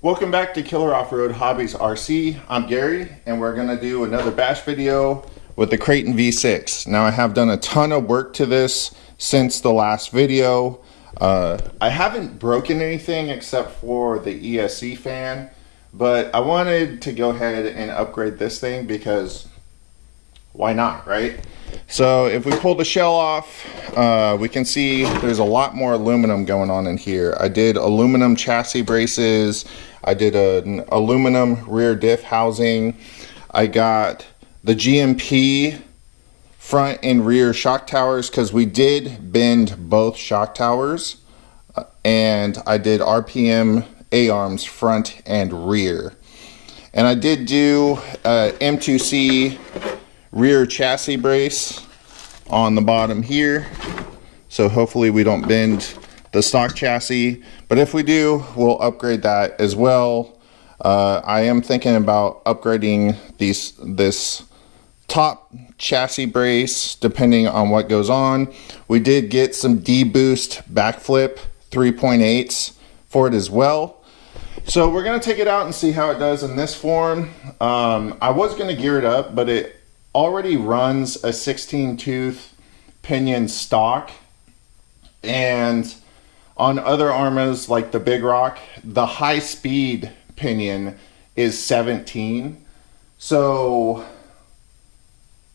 Welcome back to Killer Off-Road Hobbies RC. I'm Gary, and we're going to do another bash video with the Kraton V6. Now, I have done a ton of work to this since the last video. I haven't broken anything except for the ESC fan, but I wanted to go ahead and upgrade this thing because why not, right? So if we pull the shell off, we can see there's a lot more aluminum going on in here. I did aluminum chassis braces. I did an aluminum rear diff housing. I got the GMP front and rear shock towers because we did bend both shock towers. And I did RPM A-arms front and rear. And I did do M2C rear chassis brace on the bottom here, so hopefully we don't bend the stock chassis, but if we do, we'll upgrade that as well. I am thinking about upgrading this top chassis brace depending on what goes on. We did get some D-Boost backflip 3.8s for it as well. So we're going to take it out and see how it does in this form. I was going to gear it up, but it already runs a 16 tooth pinion stock, and on other Arrmas like the Big Rock, the high speed pinion is 17. So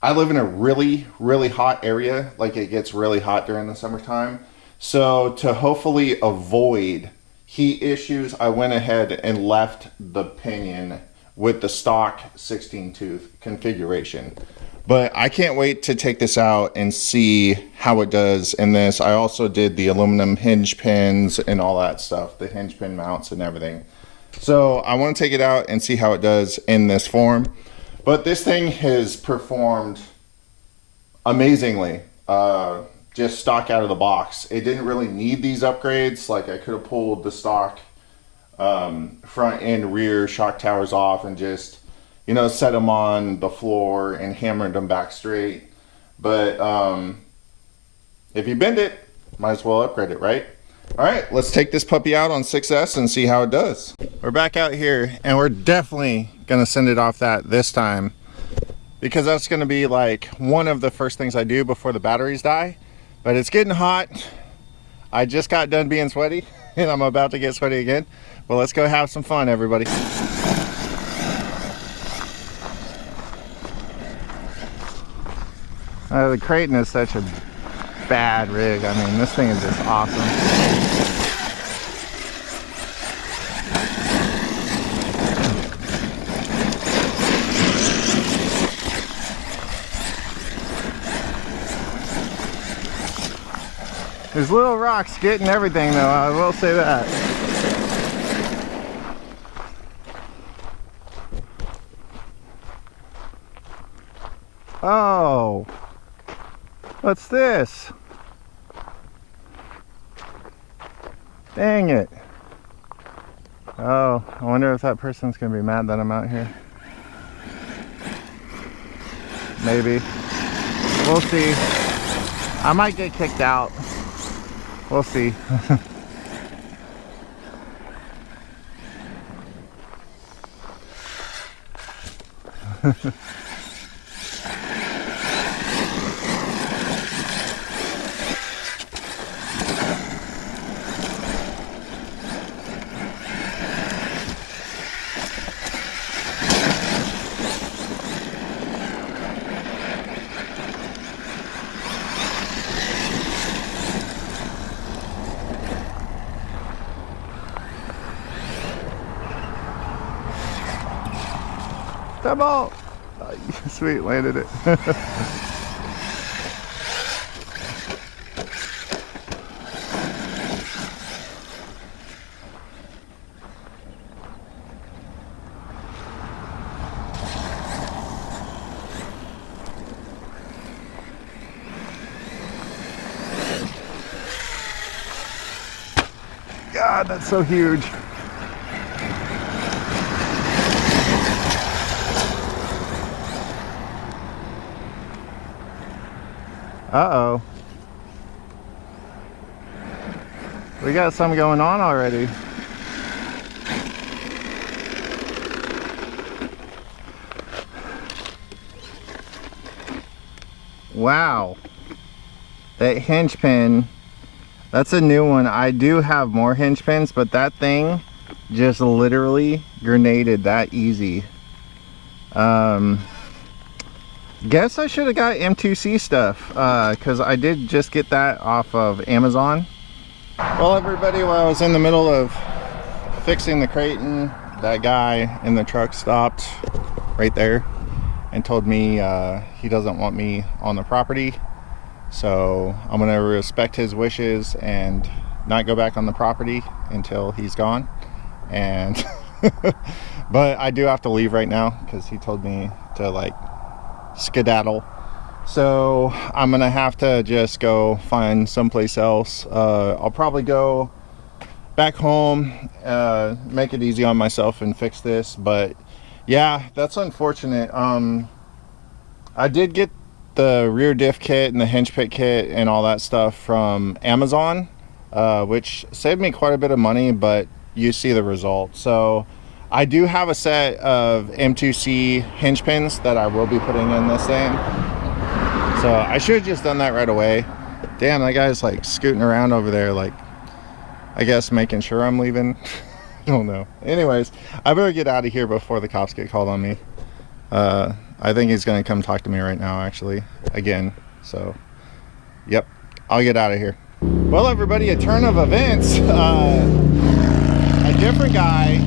I live in a really hot area, like it gets really hot during the summertime. So to hopefully avoid heat issues, I went ahead and left the pinion with the stock 16 tooth configuration. But I can't wait to take this out and see how it does in this. I also did the aluminum hinge pins and all that stuff, the hinge pin mounts and everything. So I want to take it out and see how it does in this form. But this thing has performed amazingly, just stock out of the box. It didn't really need these upgrades. Like, I could have pulled the stock front and rear shock towers off and just, you know, set them on the floor and hammered them back straight. But if you bend it, might as well upgrade it, right? All right, let's take this puppy out on 6S and see how it does. We're back out here, and we're definitely gonna send it off that this time, because that's gonna be like one of the first things I do before the batteries die. But it's getting hot. I just got done being sweaty, and I'm about to get sweaty again. Well, let's go have some fun, everybody. The Kraton is such a bad rig. I mean, this thing is just awesome. There's little rocks getting everything, though, I will say that. Oh, what's this? Dang it. Oh, I wonder if that person's gonna be mad that I'm out here. Maybe. We'll see. I might get kicked out. We'll see. Double! Oh, sweet, landed it. God, that's so huge. Uh-oh. We got some going on already. Wow. That hinge pin, that's a new one. I do have more hinge pins, but that thing just literally grenaded that easy. Guess I should have got M2C stuff, because I did just get that off of Amazon. Well, everybody, while I was in the middle of fixing the Kraton, that guy in the truck stopped right there and told me he doesn't want me on the property. So I'm gonna respect his wishes and not go back on the property until he's gone. And but I do have to leave right now because he told me to like skedaddle. So I'm gonna have to just go find someplace else. I'll probably go back home, make it easy on myself and fix this. But yeah, that's unfortunate. I did get the rear diff kit and the hinge pit kit and all that stuff from Amazon, which saved me quite a bit of money, but you see the result. So I do have a set of M2C hinge pins that I will be putting in this thing. So I should have just done that right away. Damn, that guy's like scooting around over there, like, I guess making sure I'm leaving. I don't know. Anyways, I better get out of here before the cops get called on me. I think he's gonna come talk to me right now, actually, again. So, yep, I'll get out of here. Well, everybody, a turn of events. A different guy,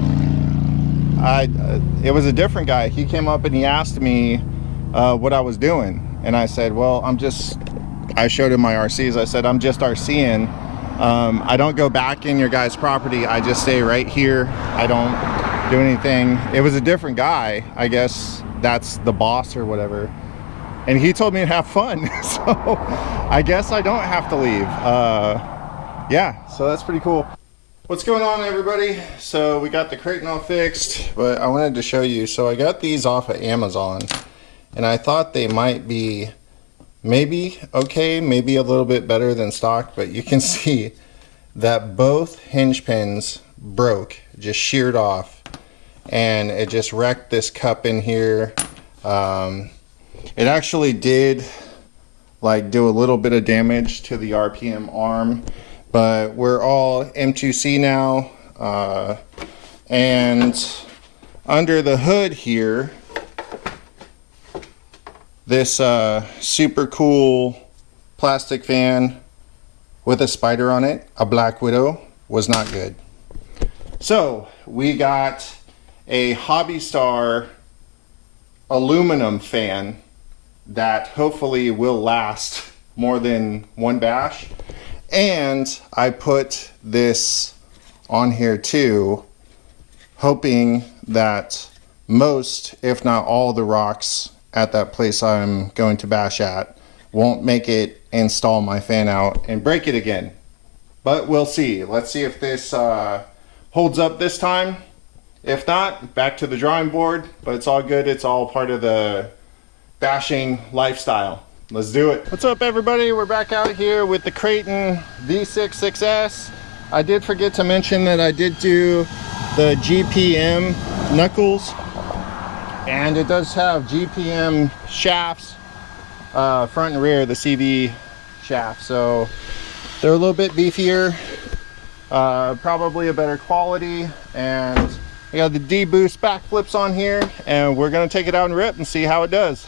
it was a different guy. He came up and he asked me what I was doing. And I said, well, I showed him my RCs. I said, I'm just RCing. I don't go back in your guys' property. I just stay right here. I don't do anything. It was a different guy. I guess that's the boss or whatever. And he told me to have fun. So I guess I don't have to leave. Yeah, so that's pretty cool. What's going on, everybody? So we got the Kraton all fixed, but I wanted to show you. So I got these off of Amazon, and I thought they might be maybe okay, maybe a little bit better than stock, but you can see that both hinge pins broke, just sheared off, and it just wrecked this cup in here. It actually did like do a little bit of damage to the RPM arm, but we're all M2C now, and under the hood here, this super cool plastic fan with a spider on it, a Black Widow, was not good. So we got a Hobby Star aluminum fan that hopefully will last more than one bash. And I put this on here too, hoping that most, if not all, the rocks at that place I'm going to bash at won't make it install my fan out and break it again. But we'll see. Let's see if this holds up this time. If not, back to the drawing board, but it's all good. It's all part of the bashing lifestyle. Let's do it. What's up, everybody? We're back out here with the Kraton V6 6S. I did forget to mention that I did do the GPM knuckles, and it does have GPM shafts, front and rear, the CV shaft. So they're a little bit beefier, probably a better quality, and I got the D-Boost back flips on here, and we're gonna take it out and rip and see how it does.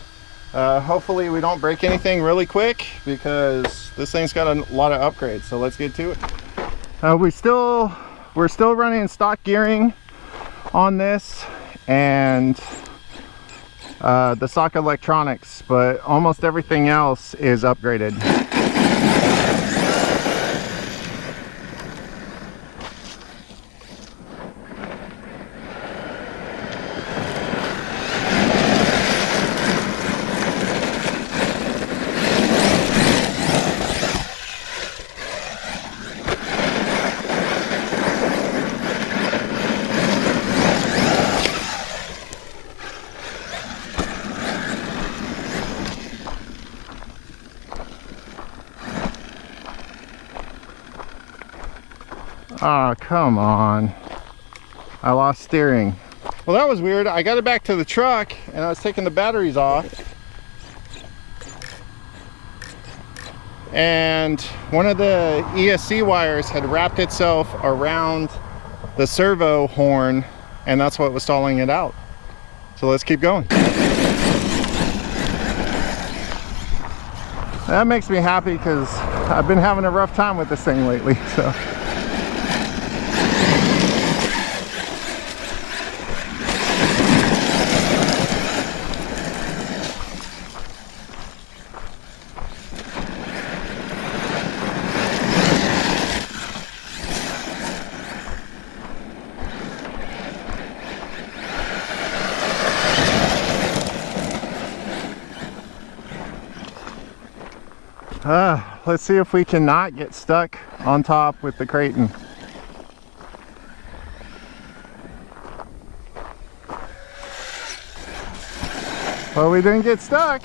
Hopefully we don't break anything really quick, because this thing's got a lot of upgrades. So let's get to it. We're still running stock gearing on this, and the stock electronics, but almost everything else is upgraded. Oh, come on. I lost steering. Well, that was weird. I got it back to the truck and I was taking the batteries off. and one of the ESC wires had wrapped itself around the servo horn, and that's what was stalling it out. So let's keep going. That makes me happy because I've been having a rough time with this thing lately, so. Let's see if we cannot get stuck on top with the Kraton. Well, we didn't get stuck.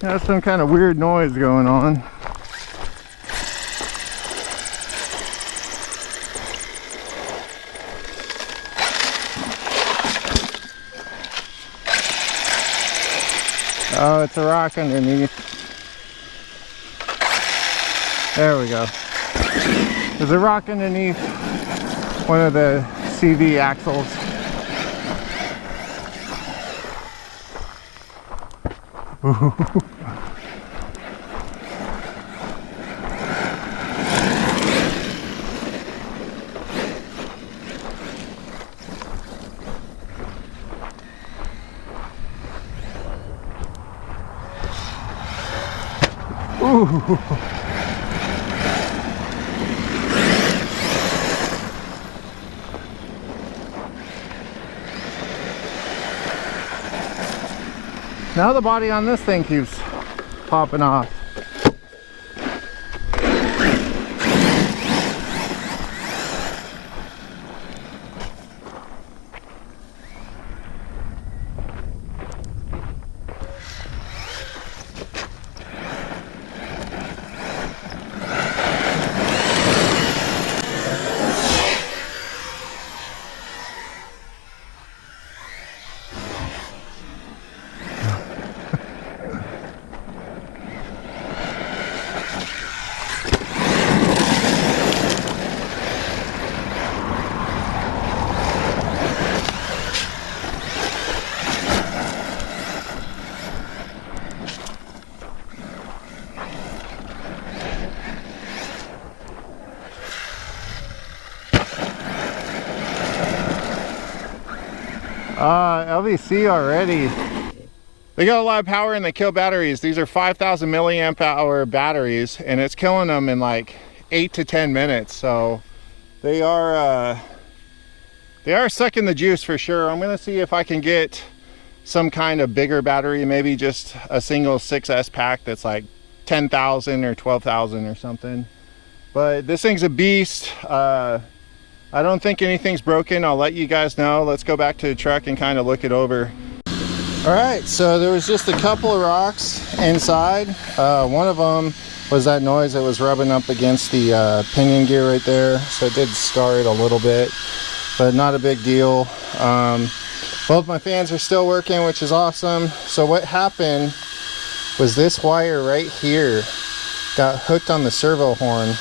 There's some kind of weird noise going on. Oh, it's a rock underneath. There we go. There's a rock underneath one of the CV axles. Ooh. Now the body on this thing keeps popping off. LVC already. They got a lot of power and they kill batteries. These are 5,000 milliamp hour batteries, and it's killing them in like 8 to 10 minutes. So they are sucking the juice for sure. I'm gonna see if I can get some kind of bigger battery, maybe just a single 6S pack that's like 10,000 or 12,000 or something. But this thing's a beast. I don't think anything's broken. I'll let you guys know. Let's go back to the truck and kind of look it over. All right, so there was just a couple of rocks inside. One of them was that noise that was rubbing up against the pinion gear right there, so it did scar it a little bit, but not a big deal. Both my fans are still working, which is awesome. So what happened was this wire right here got hooked on the servo horn,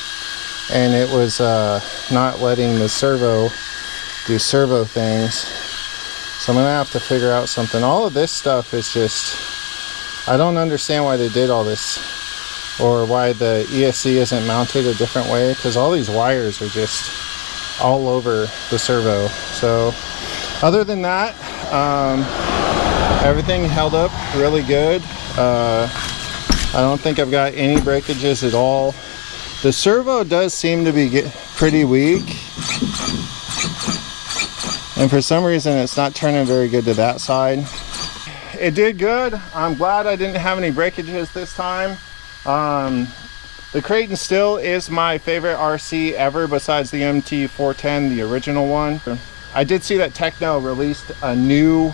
and it was not letting the servo do servo things. So I'm gonna have to figure out something. All of this stuff is just, I don't understand why they did all this, or why the ESC isn't mounted a different way, because all these wires are just all over the servo. So other than that, everything held up really good. I don't think I've got any breakages at all. The servo does seem to be pretty weak, and for some reason it's not turning very good to that side. It did good. I'm glad I didn't have any breakages this time. The Kraton still is my favorite RC ever, besides the MT410, the original one. I did see that Techno released a new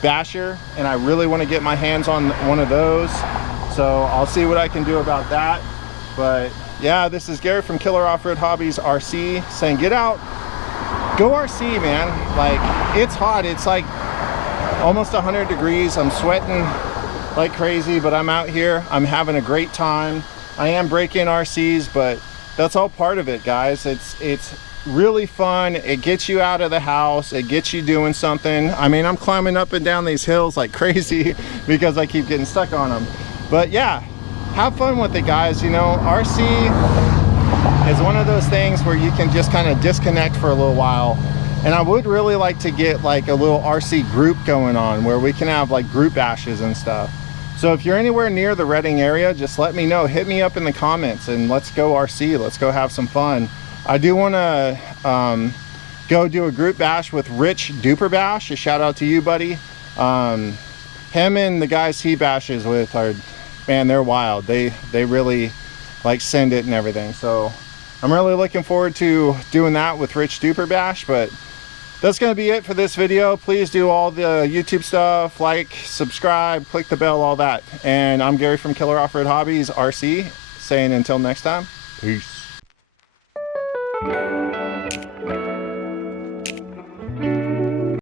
basher, and I really want to get my hands on one of those, so I'll see what I can do about that. But yeah, this is Gary from Killer Off-Road Hobbies RC saying, get out, go RC, man. Like, it's hot. It's like almost 100 degrees. I'm sweating like crazy, but I'm out here. I'm having a great time. I am breaking RCs, but that's all part of it, guys. It's really fun. It gets you out of the house. It gets you doing something. I mean, I'm climbing up and down these hills like crazy because I keep getting stuck on them. But yeah, have fun with it, guys. You know, RC is one of those things where you can just kind of disconnect for a little while. And I would really like to get like a little RC group going on where we can have like group bashes and stuff. So if you're anywhere near the Reading area, just let me know. Hit me up in the comments and let's go RC. Let's go have some fun. I do want to go do a group bash with Rich Duper Bash. A shout out to you, buddy. Him and the guys he bashes with are, man, they're wild. They really like send it and everything. So I'm really looking forward to doing that with Rich Duper Bash. But that's going to be it for this video. Please do all the YouTube stuff, like, subscribe, click the bell, all that. And I'm Gary from Killer Off-Road Hobbies RC saying until next time, peace.